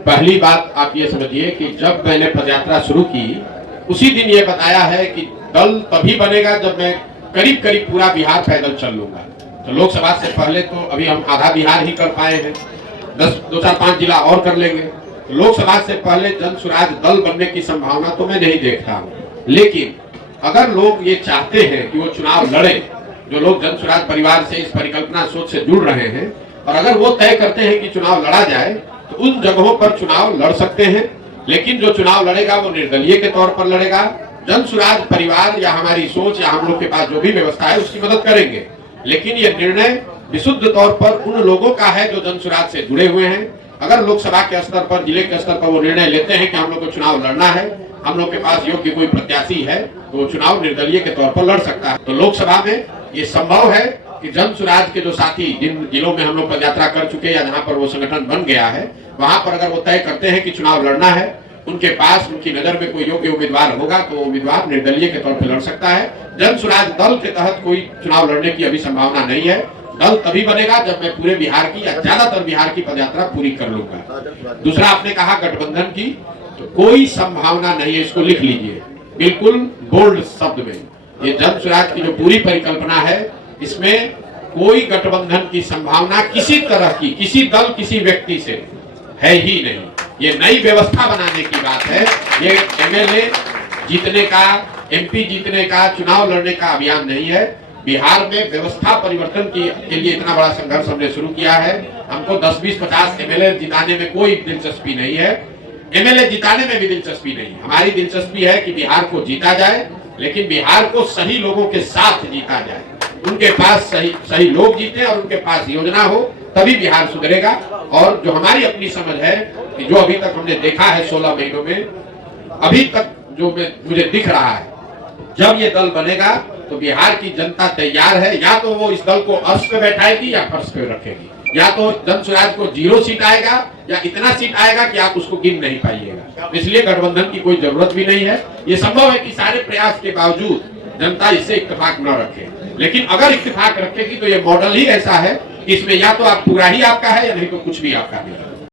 पहली बात आप ये समझिए कि जब मैंने पदयात्रा शुरू की उसी दिन ये बताया है कि दल तभी बनेगा जब मैं करीब करीब पूरा बिहार पैदल चल लूंगा। तो लोकसभा से पहले तो अभी हम आधा बिहार ही कर पाए हैं, 2-4-5 जिला और कर लेंगे। तो लोकसभा से पहले जन स्वराज दल बनने की संभावना तो मैं नहीं देखता हूँ। लेकिन अगर लोग ये चाहते हैं कि वो चुनाव लड़े, जो लोग जन स्वराज परिवार से इस परिकल्पना सोच से जुड़ रहे हैं, और अगर वो तय करते हैं कि चुनाव लड़ा जाए तो उन जगहों पर चुनाव लड़ सकते हैं। लेकिन जो चुनाव लड़ेगा वो निर्दलीय के तौर पर लड़ेगा। जन स्वराज परिवार या हमारी सोच या हम लोग के पास जो भी व्यवस्था है उसकी मदद करेंगे, लेकिन ये निर्णय विशुद्ध तौर पर उन लोगों का है जो जन स्वराज से जुड़े हुए हैं। अगर लोकसभा के स्तर पर, जिले के स्तर पर वो निर्णय लेते हैं कि हम लोग को चुनाव लड़ना है, हम लोग के पास योग्य कोई प्रत्याशी है, तो वो चुनाव निर्दलीय के तौर पर लड़ सकता है। तो लोकसभा में ये संभव है कि जन स्वराज के जो साथी जिन जिलों में हम लोग पदयात्रा कर चुके या जहां पर वो संगठन बन गया है, वहां पर अगर वो तय करते हैं कि चुनाव लड़ना है, उनके पास उनकी नजर में कोई योग्य उम्मीदवार होगा तो वो उम्मीदवार निर्दलीय के तौर पर लड़ सकता है। जन स्वराज दल के तहत कोई चुनाव लड़ने की अभी संभावना नहीं है। दल तभी बनेगा जब मैं पूरे बिहार की या ज्यादातर बिहार की पदयात्रा पूरी कर लूंगा। दूसरा आपने कहा गठबंधन की, तो कोई संभावना नहीं है, इसको लिख लीजिए बिल्कुल बोल्ड शब्द में। ये जन स्वराज की जो पूरी परिकल्पना है, इसमें कोई गठबंधन की संभावना किसी तरह की, किसी दल किसी व्यक्ति से है ही नहीं। ये नई व्यवस्था बनाने की बात है। ये एमएलए जीतने का, एमपी जीतने का, चुनाव लड़ने का अभियान नहीं है। बिहार में व्यवस्था परिवर्तन के लिए इतना बड़ा संघर्ष हमने शुरू किया है। हमको 10, 20, 50 एमएलए जिताने में कोई दिलचस्पी नहीं है, एमएलए जिताने में भी दिलचस्पी नहीं। हमारी दिलचस्पी है कि बिहार को जीता जाए, लेकिन बिहार को सही लोगों के साथ जीता जाए। उनके पास सही लोग जीते और उनके पास योजना हो, तभी बिहार सुधरेगा। और जो हमारी अपनी समझ है कि जो अभी तक हमने देखा है 16 महीनों में, अभी तक जो मुझे दिख रहा है, जब ये दल बनेगा तो बिहार की जनता तैयार है। या तो वो इस दल को अर्श पे बैठाएगी या फर्श पे रखेगी। या तो जन स्वराज को 0 सीट आएगा या इतना सीट आएगा कि आप उसको गिन नहीं पाइएगा। इसलिए गठबंधन की कोई जरूरत भी नहीं है। ये संभव है कि सारे प्रयास के बावजूद जनता इससे इत्तेफाक न रखे, लेकिन अगर इत्तेफाक रखेगी तो ये मॉडल ही ऐसा है कि इसमें या तो आप पूरा ही आपका है या नहीं तो कुछ भी आपका नहीं है।